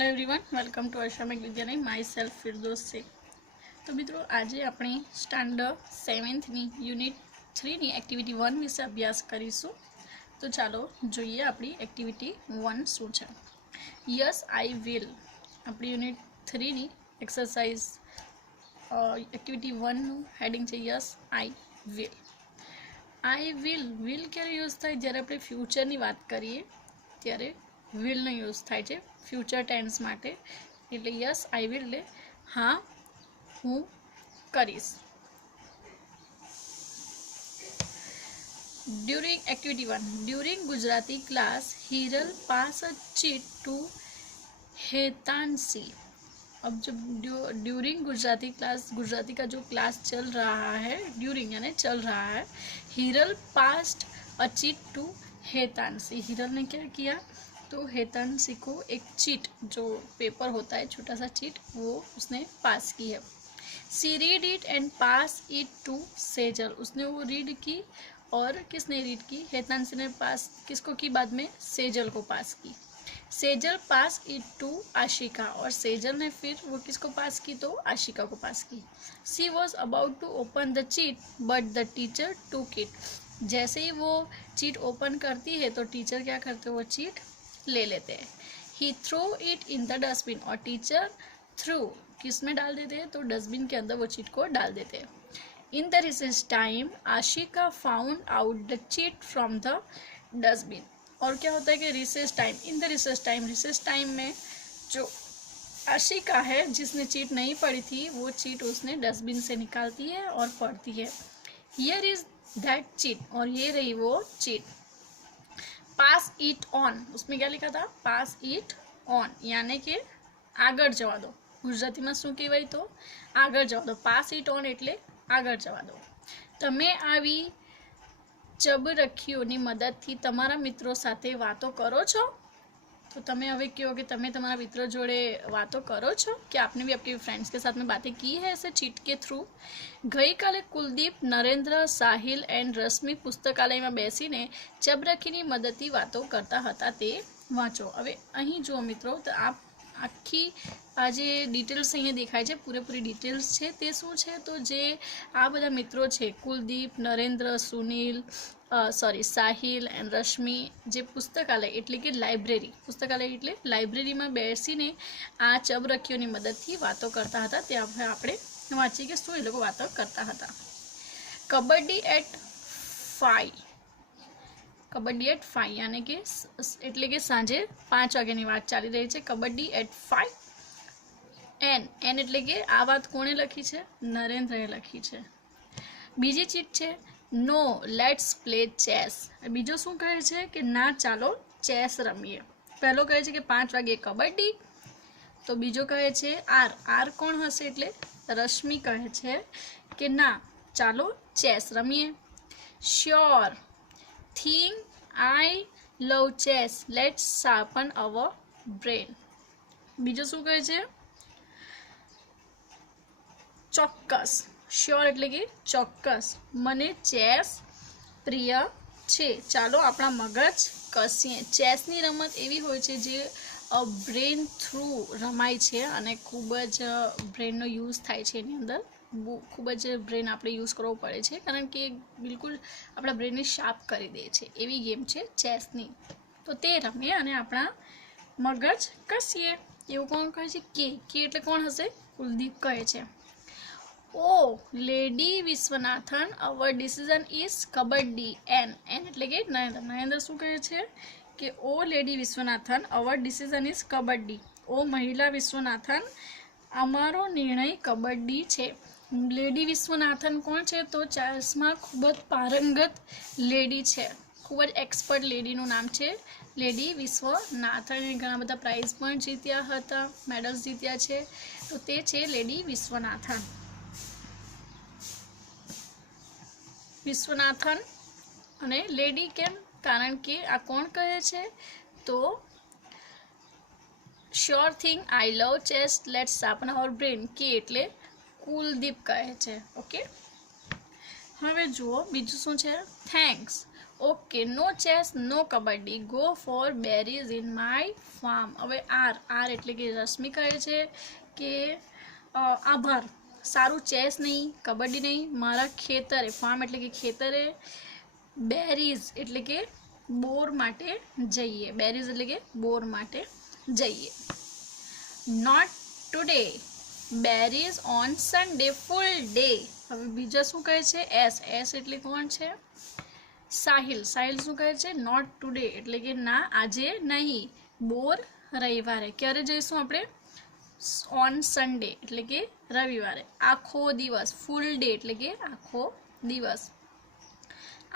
Hello everyone, welcome to अश्रमिक विद्यालय। My self फिरदौस शेख। तो मित्रों, आज આપણે સ્ટાન્ડર્ડ 7th યુનિટ 3 એક્ટિવિટી 1 વિશે અભ્યાસ કરીશું। તો ચાલો જોઈએ આપણી એક્ટિવિટી 1 શું છે। યસ આઈ વિલ આપણી યુનિટ 3 એક્સરસાઇઝ એક્ટિવિટી 1 નું હેડિંગ છે yes I will. I will ક્યારે યુઝ થાય? જ્યારે આપણે ફ્યુચરની વાત કરીએ ત્યારે વિલનો યુઝ થાય છે ફ્યુચર ટેન્સ માટે। એટલે યસ આઈ વિલ એટલે હા હું કરીશ। During activity 1 during Gujarati class Hiral pass a cheat to Hetansi. अब जब ड्यूरिंग गुजराती क्लास, गुजराती का जो क्लास चल रहा है, ड्यूरिंग यानी चल रहा है, Hiral passed a cheat to Hetansi. Hiral ने क्या किया? तो हेतांसी को एक चीट, जो पेपर होता है छोटा सा चीट, वो उसने पास की है। She read it and pass it to Sejal. उसने वो रीड की और किसने रीड की? हेतांसी ने पास किसको की? बाद में सेजल को पास की। सेजल पास इट टू आशिका, और सेजल ने फिर वो किसको पास की? तो आशिका को पास की। She was about to open the cheat but the teacher took it. जैसे ही वो चीट ओपन करती है तो टीचर क्या करते हैं? वो चीट ले लेते हैं। He throw it in the dustbin, और टीचर थ्रू किस में डाल देते हैं? तो डस्टबिन के अंदर वो चीट को डाल देते हैं। In the recess time Ashika found out the cheat from the dustbin. और क्या होता है कि recess time, in the recess time में जो आशिका है जिसने चीट नहीं पढ़ी थी, वो चीट उसने डस्टबिन से निकालती है और पढ़ती है। हियर इज दैट चीट, और ये रही वो चीट। पास इट ऑन, उसमें क्या लिखा था? पास इट ऑन यानी कि આગળ જવા દો। ગુજરાતીમાં શું કહેવાય? તો આગળ જવા દો। પાસ ઇટ ઓન એટલે આગળ જવા દો। તમે આવી ચબરખીઓની મદદથી તમારા મિત્રો સાથે વાતો કરો છો? तो તમે હવે કહો कि તમે તમારા મિત્રો જોડે વાતો કરો છો? कि आपने भी आपके फ्रेंड्स के साथ में बातें की है ऐसे चीट के थ्रू? ગઈકાલે કુલદીપ, નરેન્દ્ર, સાહિલ એન્ડ રશ્મિ પુસ્તકાલયમાં બેસીને ચબરખીની મદદથી વાતો કરતા હતા, તે વાંચો। હવે અહીં જુઓ મિત્રો, તો આખી આ જે ડિટેલ્સ અહીંયા દેખાય છે, પૂરેપૂરી ડિટેલ્સ છે, તે શું છે? તો જે આ બધા મિત્રો છે, કુલદીપ, નરેન્દ્ર, સુનિલ, સાહિલ એન્ડ રશ્મિ, જે પુસ્તકાલય એટલે કે લાઇબ્રેરી, પુસ્તકાલય એટલે લાઇબ્રેરીમાં બેસીને આ ચબરખીઓની મદદથી વાતો કરતા હતા, તે આપણે વાંચીએ કે શું એ લોકો વાતો કરતા હતા। કબડ્ડી એટ 5, કબડ્ડી એટ 5 यानी कि એટલે કે સાંજે 5 વાગ્યાની વાત ચાલી રહી છે। કબડ્ડી એટ 5। એન એટલે કે આ વાત કોણે લખી છે? નરેન્દ્રએ લખી છે। બીજી ચીટ છે નો લેટ્સ પ્લે ચેસ। બીજો શું કહે છે? કે ના ચાલો ચેસ રમીએ। પહેલો કહે છે કે 5 વાગે કબડ્ડી, તો બીજો કહે છે આર કોણ હશે? એટલે રશ્મિ કહે છે કે ના ચાલો ચેસ રમીએ। Sure thing I love chess let's sharpen our brain. બીજો શું કહે છે? ચોક્કસ, શ્યોર એટલે કે ચોક્કસ, મને ચેસ પ્રિય છે, ચાલો આપણા મગજ કસીએ। ચેસની રમત એવી હોય છે જે બ્રેન થ્રુ રમાય છે અને ખૂબ જ બ્રેનનો યુઝ થાય છે। એની અંદર ખૂબ જ બ્રેન આપણે યુઝ કરવો પડે છે, કારણ કે બિલકુલ આપણા બ્રેનને શાર્પ કરી દે છે, એવી ગેમ છે ચેસની। તો તે રમીએ અને આપણા મગજ કસીએ। એવું કોણ કહે છે? કે એટલે કોણ હશે? કુલદીપ કહે છે oh lady Viswanathan our decision is kabaddi. एन એટલે કે નરેન્દ્ર શું કહે છે? કે oh lady Viswanathan our decision is kabaddi. ओ महिला विश्वनाथन અમારો નિર્ણય કબડ્ડી છે। લેડી વિશ્વનાથન કોણ છે? તો ચેસમાં ખૂબ જ પારંગત લેડી છે, ખૂબ જ એક્સપર્ટ લેડીનું નામ છે લેડી વિશ્વનાથન। ઘણા બધા પ્રાઇઝ પણ જીત્યા હતા, મેડલ્સ જીત્યા છે, તો તે છે લેડી વિશ્વનાથન। વિશ્વનાથન અને લેડી કેમ? કારણ કે આ કોણ કહે છે? તો sure thing I love chess let's sharpen our brain, કે એટલે કુલદીપ કહે છે। ઓકે, હવે જુઓ બીજું શું છે? Thanks okay, no chess no kabaddi, go for berries in my farm. હવે આર એટલે કે રશ્મિ કહે છે કે આભાર, સારું ચેસ નહીં, કબડ્ડી નહીં, મારા ખેતરે, ફાર્મ એટલે કે ખેતરે બેરીઝ એટલે કે બોર માટે જઈએ, બેરીઝ એટલે કે બોર માટે જઈએ. Not today, berries on Sunday full day. હવે બીજા શું કહે છે? એસ એટલે કોણ છે? સાહિલ શું કહે છે? નોટ ટુડે એટલે કે ના આજે નહીં, બોર રવિવારે. ક્યારે જઈશું આપણે? ઓન સન્ડે એટલે કે રવિવારે, આખો દિવસ, ફૂલ ડે એટલે કે આખો દિવસ.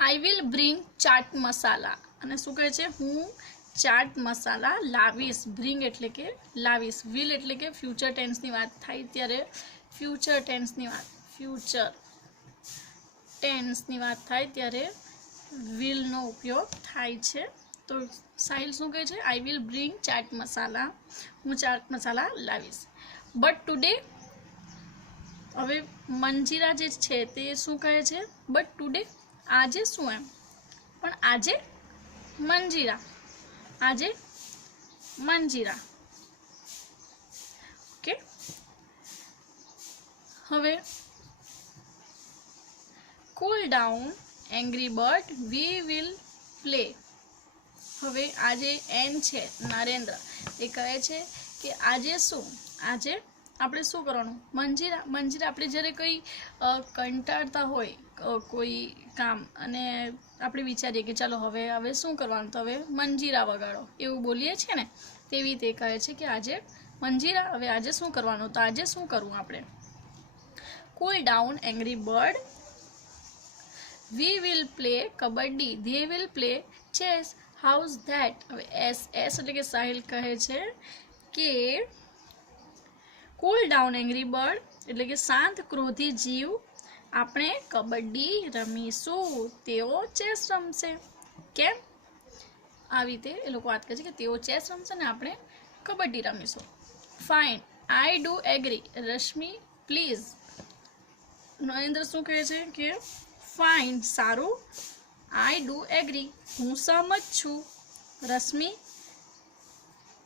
આઈ વિલ બ્રિંગ ચાટ મસાલા, અને શું કહે છે? હું ચાટ મસાલા લાવીશ. બ્રિંગ એટલે કે લાવીશ. વિલ એટલે કે ફ્યુચર ટેન્સની વાત થાય ત્યારે ફ્યુચર ટેન્સની વાત થાય ત્યારે વિલનો ઉપયોગ થાય છે. તો સાહિલ શું કહે છે? આઈ વિલ બ્રિંગ ચાટ મસાલા, હું ચાટ મસાલા લાવીશ. બટ ટુડે, હવે મંજીરા જે છે તે શું કહે છે? બટ ટુડે, આજે શું એમ, પણ આજે મંજીરા, આજે મંજીરા. ઓકે, હવે cool down angry bird, we will play. હવે આજે એન છે નરેન્દ્ર, એ કહે છે કે આજે શું, આજે આપણે શું કરવાનું? મંજીરા. આપણે જ્યારે કંઈ કંટાળતા હોય કોઈ કામ અને આપણે વિચારીએ કે ચાલો હવે શું કરવાનું, તો હવે મંજીરા વગાડો એવું બોલીએ છીએ ને, તેવી તે કહે છે કે આજે મંજીરા, હવે આજે શું કરવાનું, તો આજે શું કરવું આપણે? Cool down angry bird, we will play kabaddi, they will play chess, how's that. હવે એસ એટલે કે સાહિલ કહે છે કે કૂલ ડાઉન એંગ્રી બર્ડ એટલે કે શાંત ક્રોધી જીવ, આપણે કબડ્ડી રમીશું, તેઓ ચેસ રમશે. કેમ? આવી રીતે એ લોકો વાત કરે છે કે તેઓ ચેસ રમશે ને આપણે કબડ્ડી રમીશું. Fine, I do agree, Rashmi please. Narendra શું કહે છે કે ફાઇન, સારું, આઈ ડુ એગ્રી, હું સહમત છું. રશ્મિ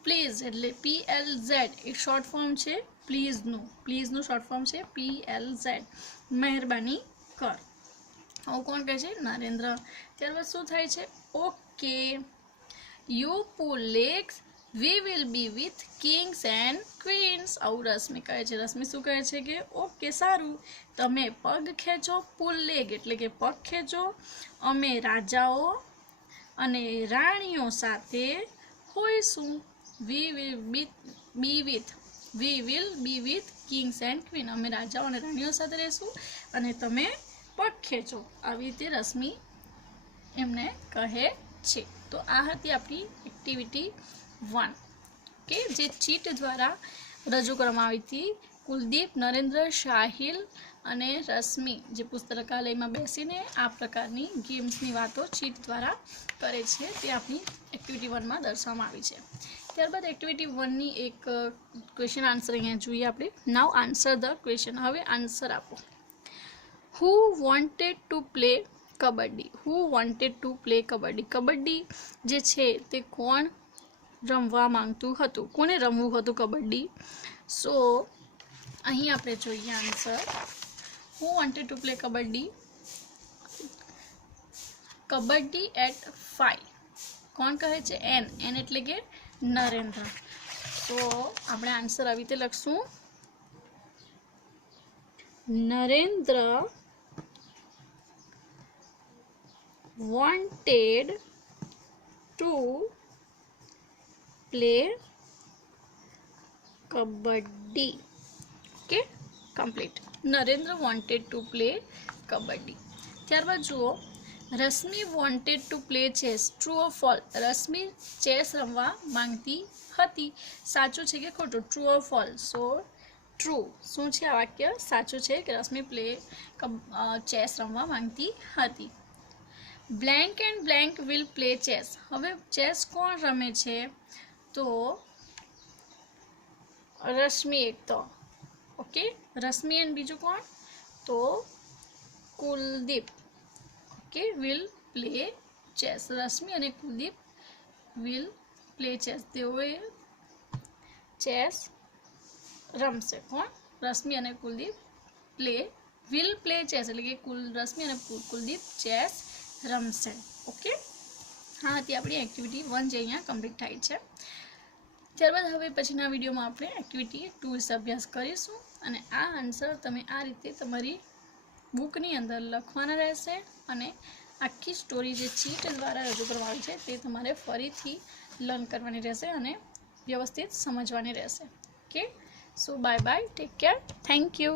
પ્લીઝ એટલે PLZ, એક શોર્ટ ફોર્મ છે પ્લીઝનું શોર્ટ ફોર્મ છે PLZ, મહેરબાની કર. આવું કોણ કહે છે? નરેન્દ્ર. ત્યારબાદ શું થાય છે? Okay, you pull legs, we will be with kings and queens. આવું રશ્મિ કહે છે. રશ્મિ શું કહે છે કે ઓકે, સારું, તમે પગ ખેંચો, પુલ લેગ એટલે કે પગ ખેંચો, અમે રાજાઓ અને રાણીઓ સાથે હોઈશું. વી will be with kings and queen, અમે રાજાઓ અને રાણીઓ સાથે રહીશું અને તમે પગ ખેંચો. આવી રીતે રશ્મિ એમને કહે છે. તો આ હતી આપણી એક્ટિવિટી 1 કે જે ચીટ દ્વારા રજૂ કરવામાં આવી હતી. કુલદીપ, નરેન્દ્ર, સાહિલ અને રશ્મિ જે પુસ્તકાલયમાં બેસીને આ પ્રકારની ગેમ્સની વાતો ચીટ દ્વારા કરે છે, તે આપણી એક્ટિવિટી 1માં દર્શાવવામાં આવી છે. ત્યારબાદ એક્ટિવિટી 1ની એક ક્વેશ્ચન આન્સર અહીંયા જોઈએ આપણે. Now answer the question. હવે આન્સર આપો. Who wanted to play kabaddi? Who wanted to play kabaddi? Kabaddi જે છે તે કોણ રમવા માંગતું હતું? કોને રમવું હતું કબડ્ડી? સો અહીં આપણે જોઈએ answer. Who wanted to play kabaddi? Kabaddi at 5. કોણ કહે છે? એન એટલે કે નરેન્દ્ર. તો આપણે આન્સર આવી રીતે લખશું. Narendra wanted to play kabaddi. Okay, complete. Narendra wanted to play kabaddi. ત્યારબાદ જુઓ, Rashmi wanted to play chess. True or false? Rashmi chess રમવા માંગતી હતી. સાચું છે કે ખોટું? True or false? So true. શું છે આ વાક્ય? સાચું છે કે રશ્મિ ચેસ રમવા માંગતી હતી. Blank and blank will play chess. હવે ચેસ કોણ રમે છે? તો રશ્મિ એક તો. ઓકે, રશ્મિ એન્ડ બીજું કોણ? તો Kuldeep. Okay, will play chess. Rashmi અને કુલદીપ વિલ પ્લે ચેસ. તેઓએ ચેસ રમશે. કોણ? રશ્મિ અને કુલદીપ વિલ પ્લે ચેસ એટલે કે રશ્મિ અને કુલદીપ ચેસ રમશે. ઓકે, હા હતી આપણી એક્ટિવિટી 1 જે અહીંયા કમ્પ્લીટ થાય છે. ત્યારબાદ હવે પછીના વિડીયોમાં આપણે એક્ટિવિટી 2 વિશે અભ્યાસ કરીશું અને આ આન્સર તમે આ રીતે તમારી બુકની અંદર લખવાના રહેશે અને આખી સ્ટોરી જે ચીટ દ્વારા રજૂ કરવામાં આવી છે તે તમારે ફરીથી લર્ન કરવાની રહેશે અને વ્યવસ્થિત સમજવાની રહેશે. Okay, so bye bye, take care, thank you.